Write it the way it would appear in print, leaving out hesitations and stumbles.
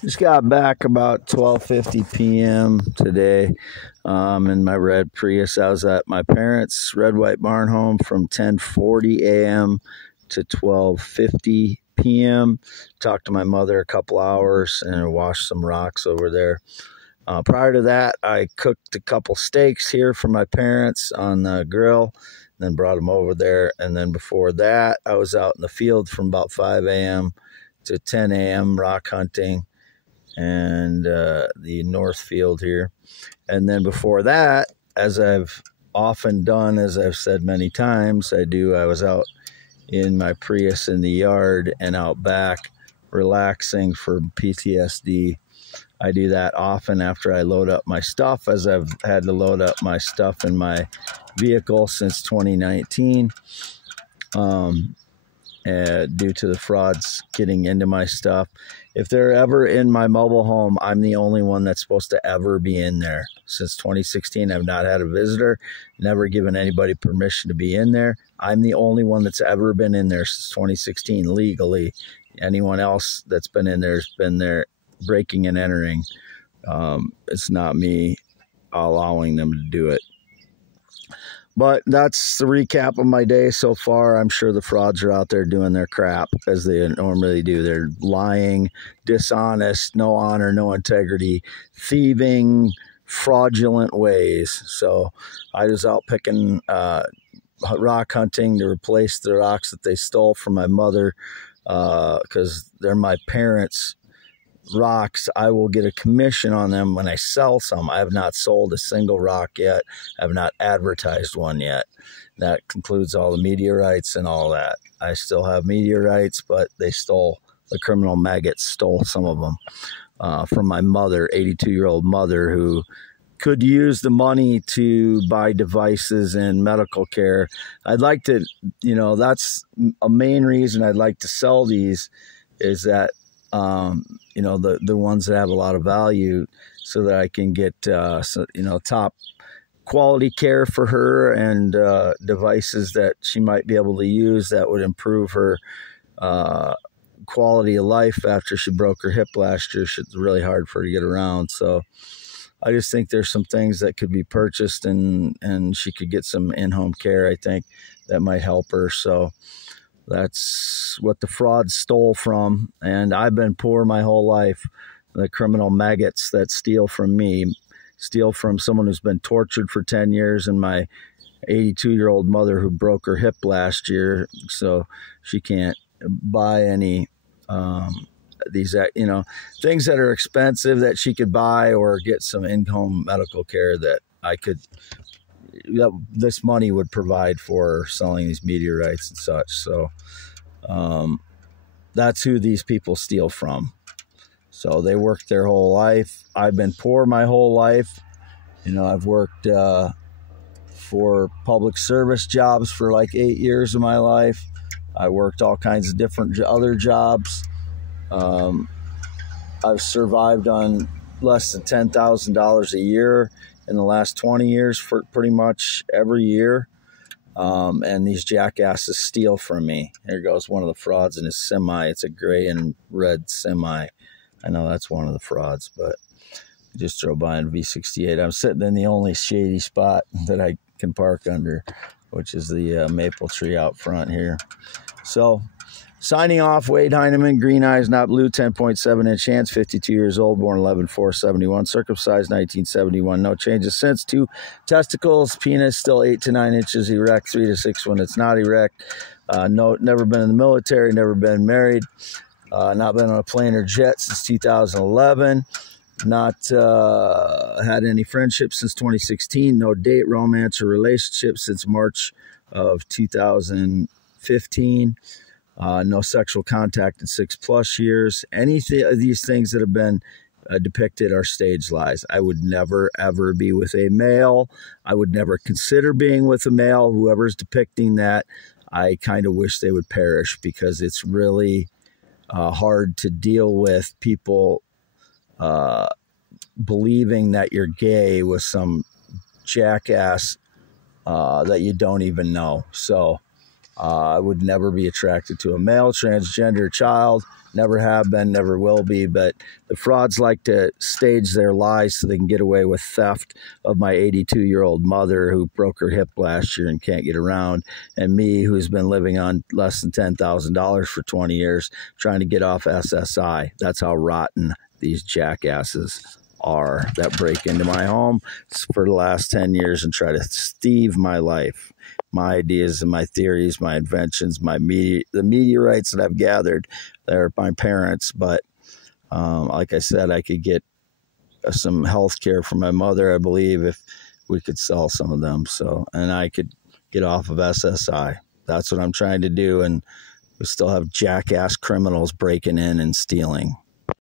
Just got back about 12:50 p.m. today in my red Prius. I was at my parents' red white barn home from 10:40 a.m. to 12:50 p.m. Talked to my mother a couple hours and washed some rocks over there. Prior to that, I cooked a couple steaks here for my parents on the grill, then brought them over there. And then before that, I was out in the field from about 5 a.m. to 10 a.m. rock hunting and the north field here. And then before that, as I've often done, as I've said many times, I was out in my Prius in the yard and out back relaxing for PTSD. I do that often after I load up my stuff, as I've had to load up my stuff in my vehicle since 2019 due to the frauds getting into my stuff. If they're ever in my mobile home, I'm the only one that's supposed to ever be in there. Since 2016, I've not had a visitor, never given anybody permission to be in there. I'm the only one that's ever been in there since 2016 legally. Anyone else that's been in there has been there breaking and entering. It's not me allowing them to do it. But that's the recap of my day so far. I'm sure the frauds are out there doing their crap as they normally do. They're lying, dishonest, no honor, no integrity, thieving, fraudulent ways. So I was out picking rock hunting to replace the rocks that they stole from my mother because they're my parents' rocks. I will get a commission on them when I sell some. I have not sold a single rock yet. I have not advertised one yet. That concludes all the media rights and all that. I still have media rights, but they stole, the criminal maggots stole some of them from my mother, 82-year-old mother, who could use the money to buy devices and medical care. I'd like to, that's a main reason I'd like to sell these, is that the ones that have a lot of value, so that I can get, top quality care for her and devices that she might be able to use that would improve her quality of life after she broke her hip last year. It's really hard for her to get around. So I just think there's some things that could be purchased and she could get some in-home care, I think, that might help her. So that's what the fraud stole from. And I've been poor my whole life. The criminal maggots that steal from me, steal from someone who's been tortured for 10 years and my 82-year-old mother who broke her hip last year. So she can't buy any, these, things that are expensive that she could buy or get some in-home medical care that this money would provide for selling these media rights and such. So that's who these people steal from. So they worked their whole life. I've been poor my whole life. I've worked for public service jobs for like 8 years of my life. I worked all kinds of different other jobs. I've survived on less than $10,000 a year in the last 20 years for pretty much every year. And these jackasses steal from me. Here goes one of the frauds in his semi. It's a gray and red semi. I know that's one of the frauds, but I just drove by in V68. I'm sitting in the only shady spot that I can park under, which is the maple tree out front here. So signing off, Wade Heineman, green eyes, not blue, 10.7-inch hands, 52 years old, born 11/4/71, circumcised 1971, no changes since. 2 testicles, penis still 8 to 9 inches erect, 3 to 6 when it's not erect. Never been in the military, never been married, not been on a plane or jet since 2011. Not had any friendships since 2016. No date, romance, or relationship since March of 2015. No sexual contact in 6+ years. Anything of these things that have been depicted are stage lies. I would never, ever be with a male. I would never consider being with a male. Whoever's depicting that, I kind of wish they would perish, because it's really hard to deal with people believing that you're gay with some jackass that you don't even know. So I would never be attracted to a male, transgender, child, Never have been, never will be. But the frauds like to stage their lies so they can get away with theft of my 82-year-old mother who broke her hip last year and can't get around, and me, who's been living on less than $10,000 for 20 years trying to get off SSI. That's how rotten these jackasses are that break into my home for the last 10 years and try to steve my life, my ideas and my theories, my inventions, the meteorites that I've gathered. They're my parents, but like I said, I could get some health care for my mother, I believe, if we could sell some of them. So, and I could get off of SSI. That's what I'm trying to do, and we still have jackass criminals breaking in and stealing.